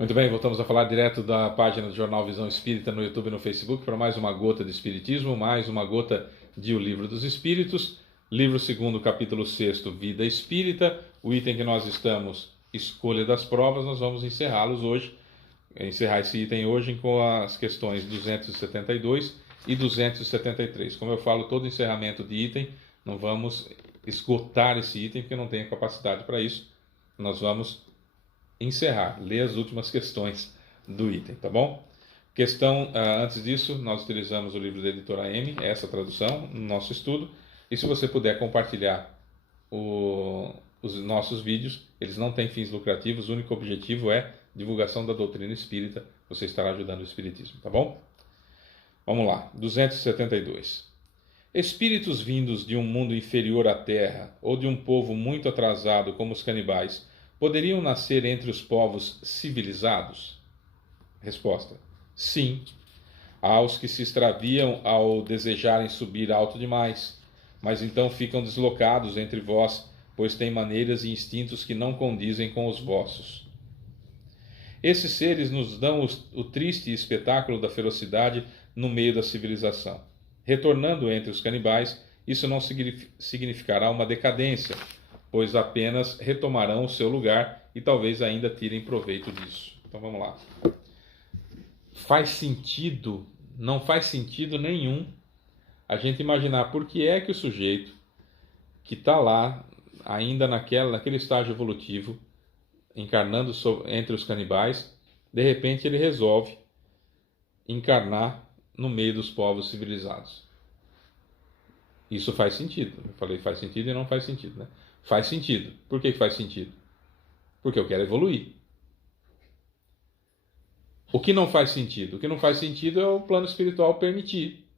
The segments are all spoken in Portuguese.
Muito bem, voltamos a falar direto da página do Jornal Visão Espírita no YouTube e no Facebook para mais uma gota de Espiritismo, mais uma gota de O Livro dos Espíritos, livro segundo, capítulo 6º, Vida Espírita, o item que nós estamos, Escolha das Provas, nós vamos encerrá-los hoje, encerrar esse item hoje com as questões 272 e 273. Como eu falo, todo encerramento de item, não vamos esgotar esse item porque não tenho capacidade para isso, nós vamos encerrar, ler as últimas questões do item, tá bom? Antes disso, nós utilizamos o livro da editora M, essa tradução, no nosso estudo, e se você puder compartilhar os nossos vídeos, eles não têm fins lucrativos, o único objetivo é divulgação da doutrina espírita, você estará ajudando o espiritismo, tá bom? Vamos lá, 272. Espíritos vindos de um mundo inferior à Terra, ou de um povo muito atrasado como os canibais, poderiam nascer entre os povos civilizados? Resposta: sim. Há os que se extraviam ao desejarem subir alto demais, mas então ficam deslocados entre vós, pois têm maneiras e instintos que não condizem com os vossos. Esses seres nos dão o triste espetáculo da ferocidade no meio da civilização. Retornando entre os canibais, isso não significará uma decadência, pois apenas retomarão o seu lugar e talvez ainda tirem proveito disso. Então vamos lá. Faz sentido? Não faz sentido nenhum a gente imaginar por que é que o sujeito que está lá, ainda naquele estágio evolutivo, encarnando entre os canibais, de repente ele resolve encarnar no meio dos povos civilizados. Isso faz sentido. Eu falei faz sentido e não faz sentido, né? Faz sentido. Por que faz sentido? Porque eu quero evoluir. O que não faz sentido? O que não faz sentido é o plano espiritual permitir.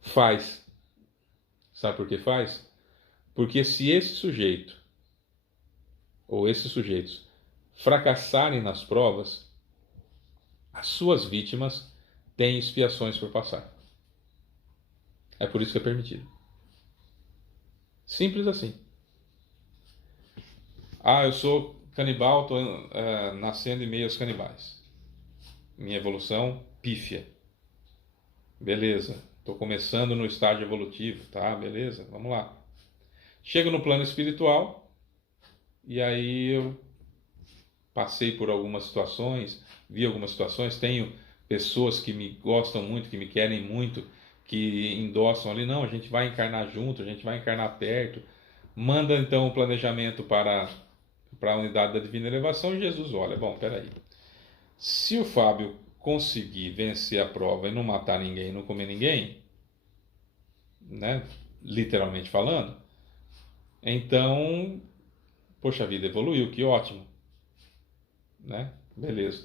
Faz. Sabe por que faz? Porque se esse sujeito ou esses sujeitos fracassarem nas provas, as suas vítimas têm expiações por passar. É por isso que é permitido. Simples assim. Eu sou canibal, estou nascendo em meio aos canibais. Minha evolução pífia. Beleza, estou começando no estágio evolutivo, tá? Beleza, vamos lá. Chego no plano espiritual e aí eu passei por algumas situações, vi algumas situações, tenho pessoas que me gostam muito, que me querem muito, que endossam ali, não, a gente vai encarnar junto, a gente vai encarnar perto. Manda então o planejamento para a unidade da divina elevação e Jesus olha, bom, peraí, se o Fábio conseguir vencer a prova e não matar ninguém, não comer ninguém, né, literalmente falando, então, poxa vida, evoluiu, que ótimo, né, beleza.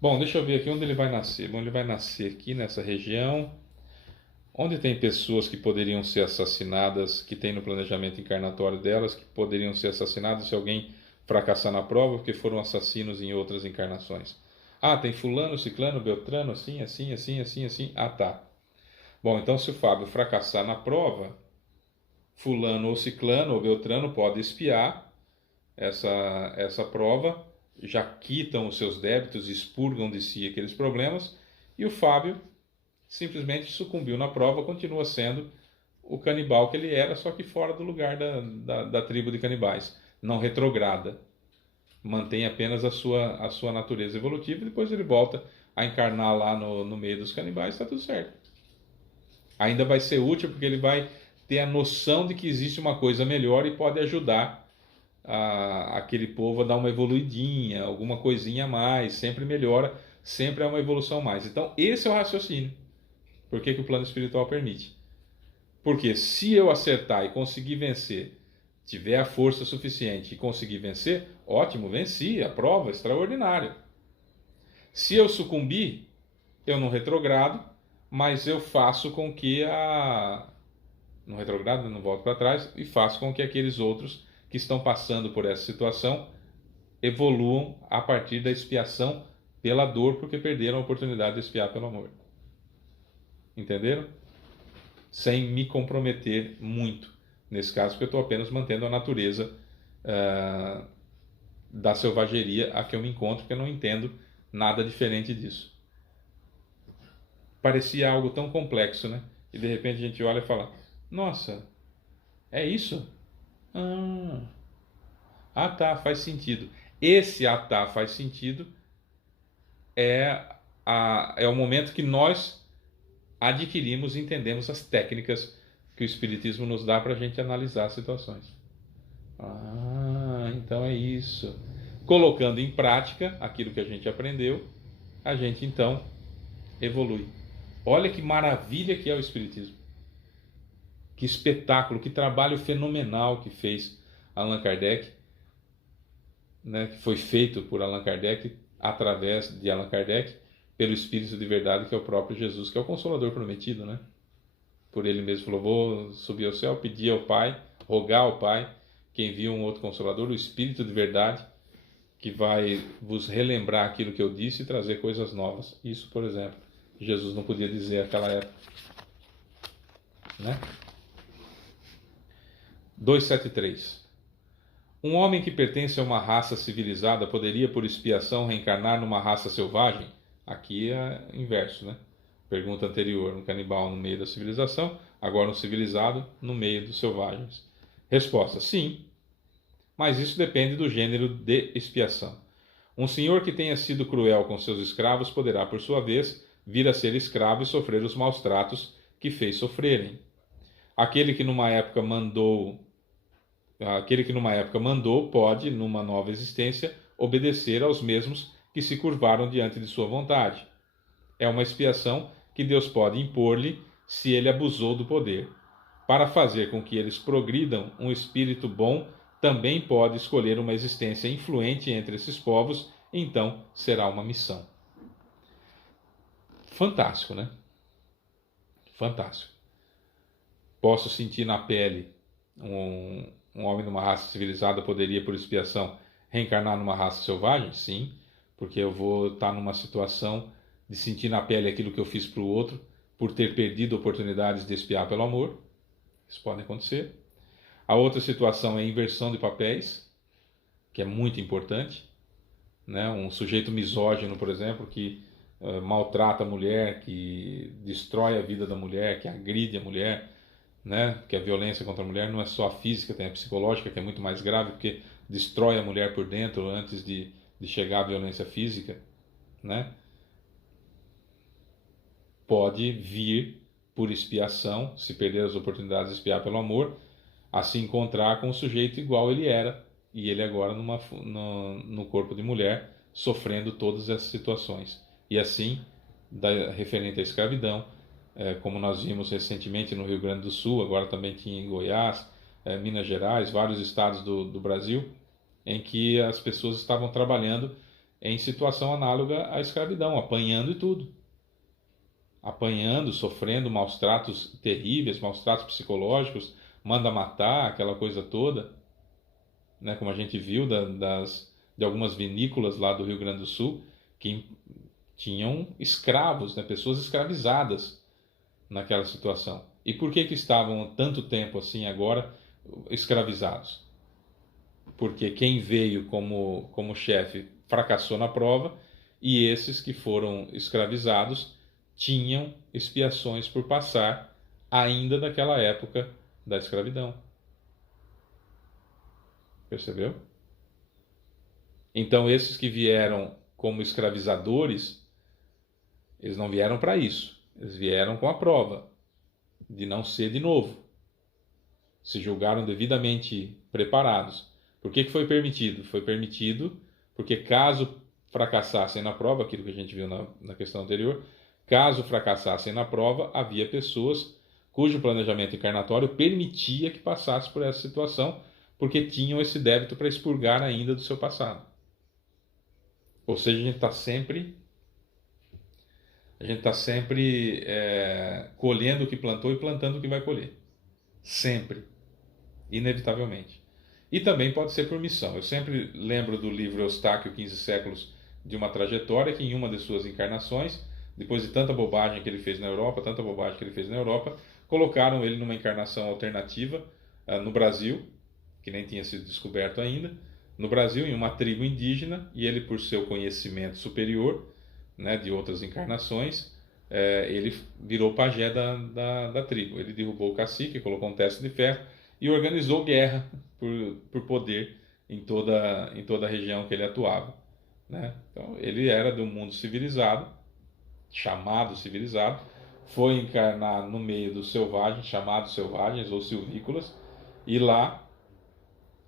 Bom, deixa eu ver aqui onde ele vai nascer. Bom, ele vai nascer aqui nessa região, onde tem pessoas que poderiam ser assassinadas, que tem no planejamento encarnatório delas, que poderiam ser assassinadas se alguém fracassar na prova, porque foram assassinos em outras encarnações. Tem fulano, ciclano, beltrano, assim, assim, assim, assim, assim. Tá. Bom, então se o Fábio fracassar na prova, fulano ou ciclano ou beltrano pode espiar essa prova, já quitam os seus débitos, expurgam de si aqueles problemas, e o Fábio simplesmente sucumbiu na prova, continua sendo o canibal que ele era, só que fora do lugar da tribo de canibais. Não retrograda. Mantém apenas a sua natureza evolutiva e depois ele volta a encarnar lá no meio dos canibais, está tudo certo. Ainda vai ser útil porque ele vai ter a noção de que existe uma coisa melhor e pode ajudar aquele povo a dar uma evoluidinha, alguma coisinha a mais, sempre melhora, sempre é uma evolução a mais. Então esse é o raciocínio. Por que o plano espiritual permite? Porque se eu acertar e conseguir vencer, tiver a força suficiente e conseguir vencer, ótimo, venci, a prova extraordinária. Se eu sucumbir, eu não retrogrado, mas eu faço com que não retrogrado, não volto para trás, e faço com que aqueles outros que estão passando por essa situação evoluam a partir da expiação pela dor, porque perderam a oportunidade de expiar pelo amor. Entenderam? Sem me comprometer muito. Nesse caso, porque eu estou apenas mantendo a natureza da selvageria a que eu me encontro, porque eu não entendo nada diferente disso. Parecia algo tão complexo, né? E de repente a gente olha e fala: nossa, é isso? Ah, tá, faz sentido. Esse tá, faz sentido é o momento que nós adquirimos e entendemos as técnicas que o Espiritismo nos dá para a gente analisar as situações. Ah, então é isso. Colocando em prática aquilo que a gente aprendeu, a gente então evolui. Olha que maravilha que é o Espiritismo. Que espetáculo, que trabalho fenomenal que fez Allan Kardec, né, que foi feito por Allan Kardec, através de Allan Kardec, pelo Espírito de verdade, que é o próprio Jesus, que é o Consolador prometido, né? Por ele mesmo falou: vou subir ao céu, pedir ao Pai, rogar ao Pai, que envia um outro Consolador, o Espírito de verdade, que vai vos relembrar aquilo que eu disse e trazer coisas novas. Isso, por exemplo, Jesus não podia dizer naquela época, né? 273. Um homem que pertence a uma raça civilizada poderia, por expiação, reencarnar numa raça selvagem? Aqui é inverso, né? Pergunta anterior: um canibal no meio da civilização, agora um civilizado no meio dos selvagens. Resposta: sim, mas isso depende do gênero de expiação. Um senhor que tenha sido cruel com seus escravos poderá, por sua vez, vir a ser escravo e sofrer os maus tratos que fez sofrerem. Aquele que numa época mandou pode, numa nova existência, obedecer aos mesmos que se curvaram diante de sua vontade. É uma expiação que Deus pode impor-lhe se ele abusou do poder. Para fazer com que eles progridam, um espírito bom também pode escolher uma existência influente entre esses povos, então será uma missão. Fantástico, né? Fantástico. Posso sentir na pele um homem numa raça civilizada poderia, por expiação, reencarnar numa raça selvagem? Sim, porque eu vou estar numa situação de sentir na pele aquilo que eu fiz para o outro, por ter perdido oportunidades de expiar pelo amor. Isso pode acontecer. A outra situação é a inversão de papéis, que é muito importante, né? Um sujeito misógino, por exemplo, que maltrata a mulher, que destrói a vida da mulher, que agride a mulher, né? Que a violência contra a mulher não é só a física, tem a psicológica, que é muito mais grave, porque destrói a mulher por dentro antes de chegar à violência física, né? Pode vir por expiação, se perder as oportunidades de expiar pelo amor, a se encontrar com um sujeito igual ele era, e ele agora no corpo de mulher, sofrendo todas essas situações. E assim, referente à escravidão, como nós vimos recentemente no Rio Grande do Sul, agora também tinha em Goiás, Minas Gerais, vários estados do Brasil, em que as pessoas estavam trabalhando em situação análoga à escravidão, apanhando e tudo. Apanhando, sofrendo maus tratos terríveis, maus tratos psicológicos, manda matar, aquela coisa toda, né? Como a gente viu de algumas vinícolas lá do Rio Grande do Sul, que tinham escravos, né? Pessoas escravizadas naquela situação. E por que estavam tanto tempo assim agora escravizados? Porque quem veio como chefe fracassou na prova, e esses que foram escravizados tinham expiações por passar ainda daquela época da escravidão. Percebeu? Então esses que vieram como escravizadores, eles não vieram para isso. Eles vieram com a prova de não ser de novo. Se julgaram devidamente preparados. Por que foi permitido? Foi permitido porque caso fracassassem na prova, aquilo que a gente viu na questão anterior, caso fracassassem na prova, havia pessoas cujo planejamento encarnatório permitia que passasse por essa situação, porque tinham esse débito para expurgar ainda do seu passado. Ou seja, a gente está sempre colhendo o que plantou e plantando o que vai colher. Sempre. Inevitavelmente. E também pode ser por missão. Eu sempre lembro do livro Eustáquio, 15 séculos de uma trajetória, que em uma de suas encarnações, depois de tanta bobagem que ele fez na Europa, colocaram ele numa encarnação alternativa no Brasil, que nem tinha sido descoberto ainda, no Brasil, em uma tribo indígena, e ele, por seu conhecimento superior, né, de outras encarnações, ele virou pajé da tribo. Ele derrubou o cacique, colocou um teste de ferro e organizou guerra por poder em toda a região que ele atuava, né? Então, ele era do mundo civilizado, chamado civilizado, foi encarnar no meio dos selvagens, chamados selvagens ou silvícolas, e lá,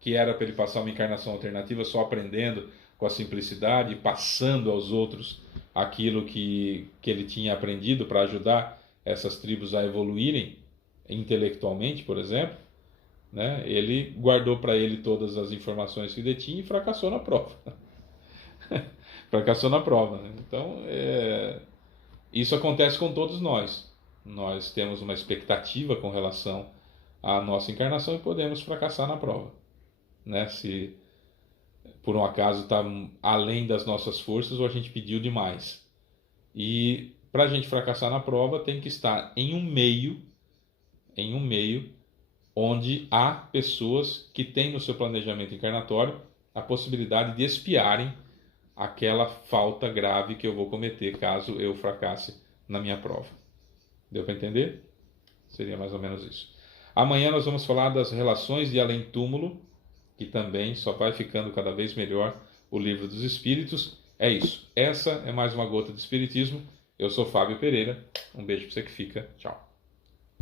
que era para ele passar uma encarnação alternativa, só aprendendo com a simplicidade, passando aos outros aquilo que ele tinha aprendido para ajudar essas tribos a evoluírem intelectualmente, por exemplo, né? Ele guardou para ele todas as informações que detinha e fracassou na prova. Fracassou na prova, né? Então, isso acontece com todos nós. Nós temos uma expectativa com relação à nossa encarnação e podemos fracassar na prova, né? Se por um acaso está além das nossas forças ou a gente pediu demais. E para a gente fracassar na prova tem que estar em um meio onde há pessoas que têm no seu planejamento encarnatório a possibilidade de expiarem aquela falta grave que eu vou cometer caso eu fracasse na minha prova. Deu para entender? Seria mais ou menos isso. Amanhã nós vamos falar das relações de além-túmulo, que também só vai ficando cada vez melhor o Livro dos Espíritos. É isso. Essa é mais uma gota de Espiritismo. Eu sou Fábio Pereira. Um beijo para você que fica. Tchau.